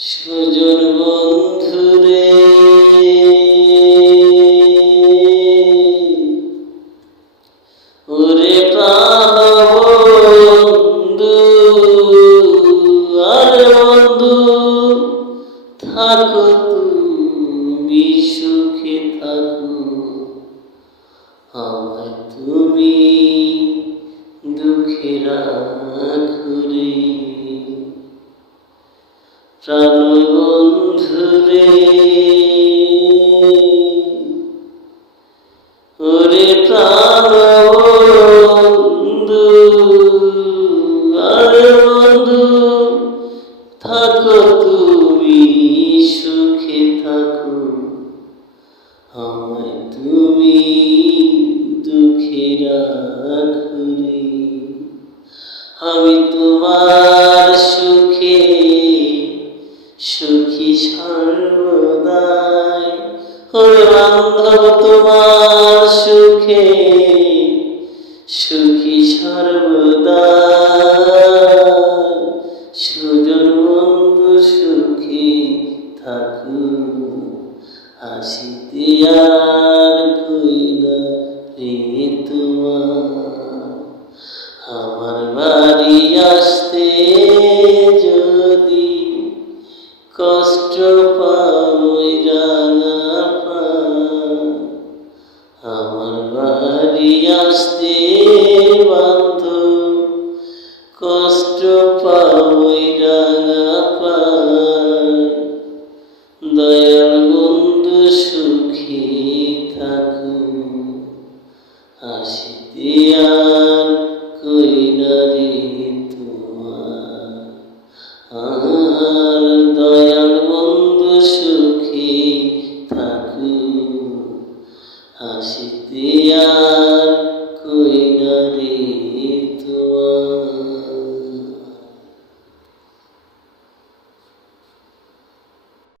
সুজন বন্ধুরে ওরে বন্ধু আরে বন্ধু থাকো তুমি সুখে থাকো আমায় তুমি দুঃখে রাখো রে প্রাণ বন্ধুরে ওরে প্রাণ বন্ধু আরে বন্ধু থাকো তুমি সুখে থাকো আমায় তুমি দুঃখে রাখো রে আমি তোমার সুখে সুখী সর্বদাই ওরে বান্ধব তোমার সুখে সুখী সর্বদাই সুজন বন্ধু সুখী থাকো হাসিতে আর কই না রে তোমার আমার বাড়ি আসতে যদি কষ্ট